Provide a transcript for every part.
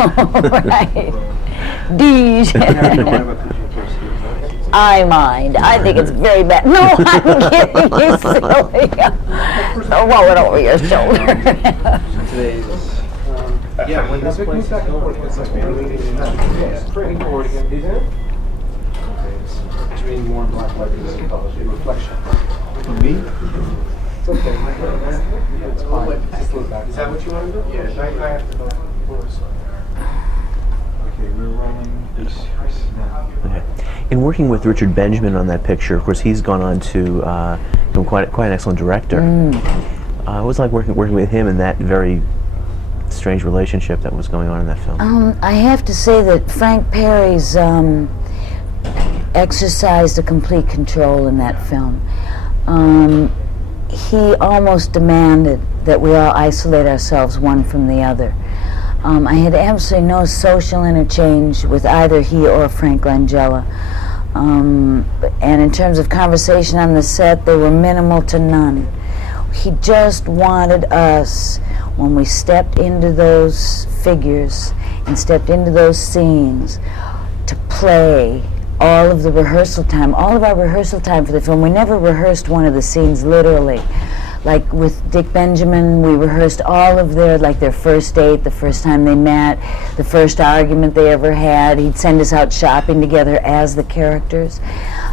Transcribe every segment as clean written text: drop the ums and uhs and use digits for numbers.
Right. D's. I mind. I think it's very bad. No, I'm kidding. You silly. Roll it over your shoulder. Today's, yeah, when this moves back and forth, it's like bring forward again. It's reading more in black letters than reflection. For me? It's okay. It's fine. Just look back. Is that what you want to do? Yeah, I have to go. Okay, we're rolling this now. Okay. In working with Richard Benjamin on that picture, of course, he's gone on to become quite an excellent director. What was it like working with him in that very strange relationship that was going on in that film? I have to say that Frank Perry's exercised a complete control in that film. He almost demanded that we all isolate ourselves one from the other. I had absolutely no social interchange with either he or Frank Langella. And in terms of conversation on the set, they were minimal to none. He just wanted us, when we stepped into those figures and stepped into those scenes, to play all of the rehearsal time, all of our rehearsal time for the film. We never rehearsed one of the scenes literally. Like with Dick Benjamin, we rehearsed all of their first date, the first time they met, the first argument they ever had. He'd send us out shopping together as the characters.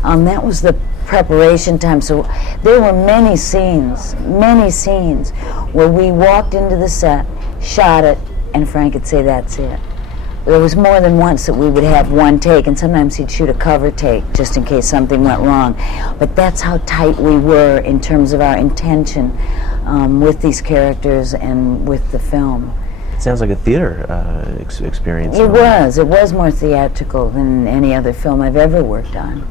That was the preparation time. So there were many scenes where we walked into the set, shot it, and Frank would say, "That's it." There was more than once that we would have one take, and sometimes he'd shoot a cover take just in case something went wrong. But that's how tight we were in terms of our intention with these characters and with the film. It sounds like a theater experience. It was more theatrical than any other film I've ever worked on.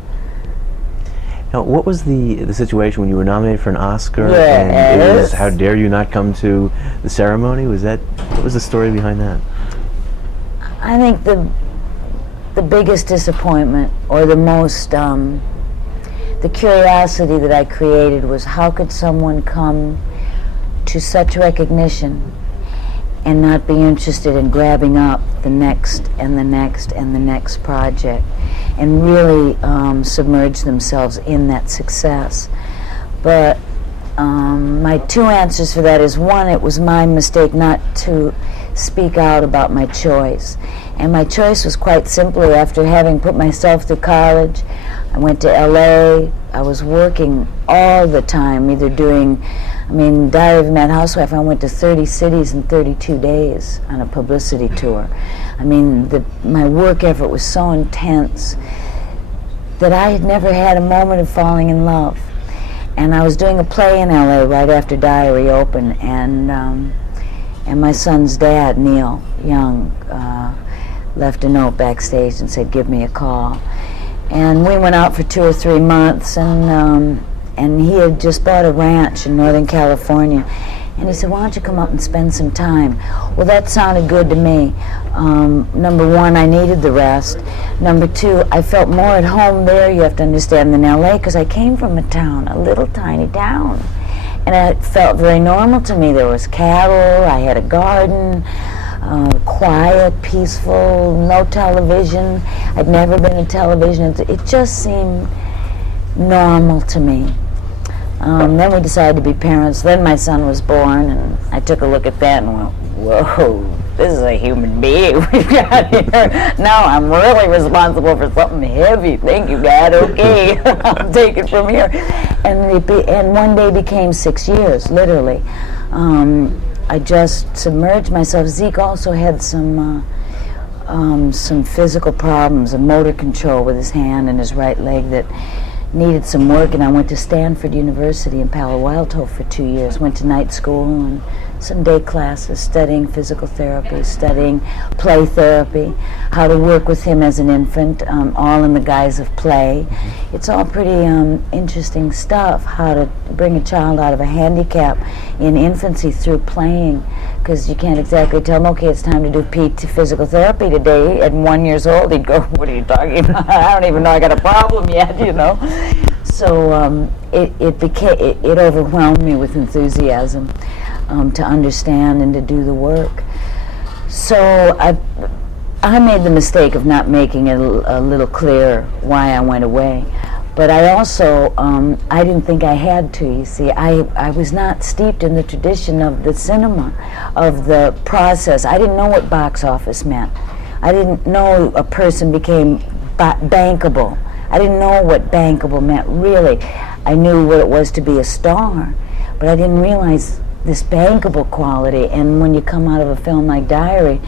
Now, what was the situation when you were nominated for an Oscar? Yes. And it was, how dare you not come to the ceremony? What was the story behind that? I think the biggest disappointment, or the most, the curiosity that I created was, how could someone come to such recognition and not be interested in grabbing up the next and the next and the next project and really submerge themselves in that success. But my two answers for that is, one, it was my mistake not to speak out about my choice. And my choice was quite simply, after having put myself through college, I went to LA. I was working all the time, either doing, Diary of a Mad Housewife, I went to 30 cities in 32 days on a publicity tour. My work effort was so intense that I had never had a moment of falling in love. And I was doing a play in LA right after Diary opened, and my son's dad, Neil Young, left a note backstage and said, "Give me a call." And we went out for 2 or 3 months, and he had just bought a ranch in Northern California. And he said, "Why don't you come up and spend some time?" Well, that sounded good to me. Number one, I needed the rest. Number two, I felt more at home there, you have to understand, than LA, because I came from a town, a little tiny town. And it felt very normal to me. There was cattle, I had a garden, quiet, peaceful, no television. I'd never been to television. It just seemed normal to me. Then we decided to be parents. Then my son was born, and I took a look at that and went, "Whoa, this is a human being we've got here. Now I'm really responsible for something heavy. Thank you, Dad. Okay, I'll take it from here." And one day became 6 years, literally. I just submerged myself. Zeke also had some physical problems, a motor control with his hand and his right leg that needed some work, and I went to Stanford University in Palo Alto for 2 years. Went to night school and some day classes, studying physical therapy, studying play therapy, how to work with him as an infant, all in the guise of play. It's all pretty interesting stuff, how to bring a child out of a handicap in infancy through playing, because you can't exactly tell him, "Okay, it's time to do physical therapy today." At 1 year old, he'd go, "What are you talking about? I don't even know I got a problem yet," you know. So it overwhelmed me with enthusiasm to understand and to do the work. So I made the mistake of not making it a little clear why I went away. But I also, I didn't think I had to, you see. I was not steeped in the tradition of the cinema, of the process. I didn't know what box office meant. I didn't know a person became bankable. I didn't know what bankable meant, really. I knew what it was to be a star, but I didn't realize this bankable quality. And when you come out of a film like Diary,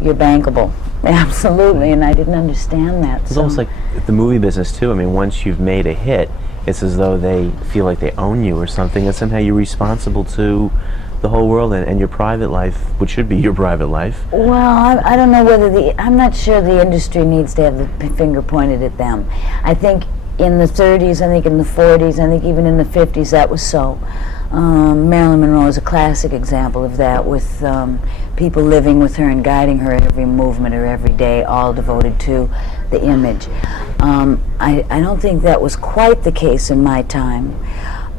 you're bankable. Absolutely, and I didn't understand that. It's almost like the movie business too. I mean, once you've made a hit, it's as though they feel like they own you or something, and somehow you're responsible to the whole world and your private life, which should be your private life. Well, I don't know whether I'm not sure the industry needs to have the finger pointed at them. I think in the 30s, I think in the 40s, I think even in the 50s, that was so. Marilyn Monroe is a classic example of that, with people living with her and guiding her every movement, her every day, all devoted to the image. I don't think that was quite the case in my time,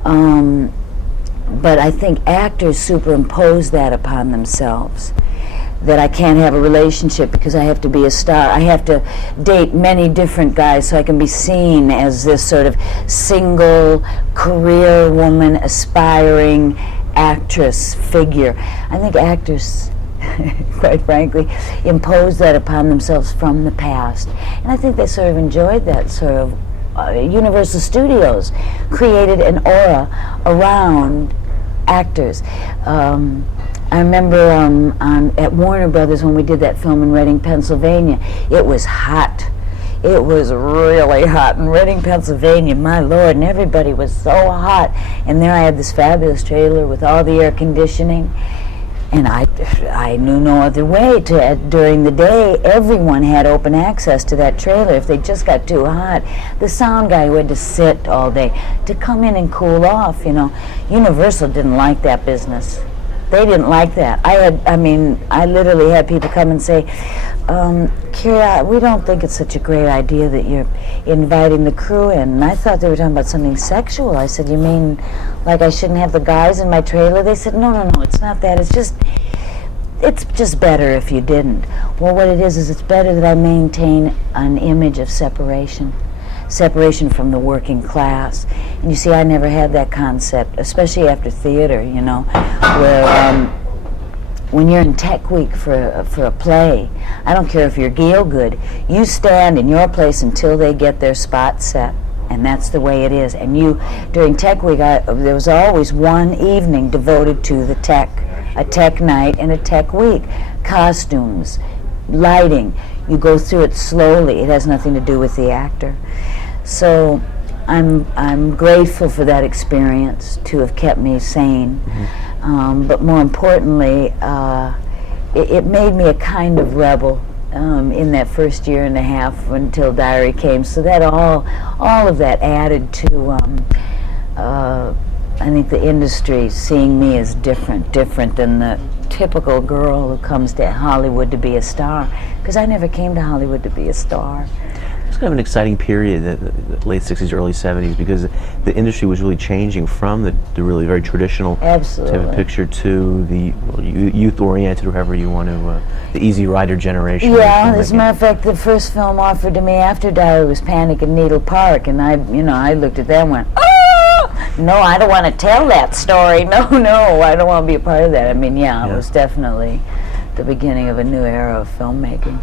but I think actors superimpose that upon themselves, that I can't have a relationship because I have to be a star. I have to date many different guys so I can be seen as this sort of single career woman, aspiring actress figure. I think actors, quite frankly, impose that upon themselves from the past. And I think they sort of enjoyed that sort of, Universal Studios created an aura around actors. I remember at Warner Brothers when we did that film in Reading, Pennsylvania, it was hot. It was really hot in Reading, Pennsylvania, my Lord, and everybody was so hot. And there I had this fabulous trailer with all the air conditioning, and I knew no other way to, during the day, everyone had open access to that trailer. If they just got too hot, the sound guy who had to sit all day to come in and cool off, you know. Universal didn't like that business. They didn't like that. I literally had people come and say, Carrie, we don't think it's such a great idea that you're inviting the crew in. And I thought they were talking about something sexual. I said, you mean like I shouldn't have the guys in my trailer? They said, no, it's not that. It's just better if you didn't. Well, what it is it's better that I maintain an image of separation from the working class. And you see, I never had that concept, especially after theater, you know, where when you're in Tech Week for a play, I don't care if you're Gielgud, you stand in your place until they get their spot set. And that's the way it is. And during Tech Week, there was always one evening devoted to the tech, a tech night and a tech week. Costumes, lighting, you go through it slowly. It has nothing to do with the actor. So I'm grateful for that experience to have kept me sane. Mm-hmm. But more importantly, it made me a kind of rebel in that first year and a half until Diary came. So that all of that added to, I think, the industry seeing me as different than the typical girl who comes to Hollywood to be a star. Because I never came to Hollywood to be a star. It's kind of an exciting period, the late 60s, early 70s, because the industry was really changing from the really very traditional type of picture to the youth-oriented, or however you want to, the Easy Rider generation. Yeah, as a matter of fact, the first film offered to me after Diary was Panic in Needle Park, and I looked at that and went, oh! No, I don't want to tell that story. No, I don't want to be a part of that. I mean, yeah, it was definitely the beginning of a new era of filmmaking.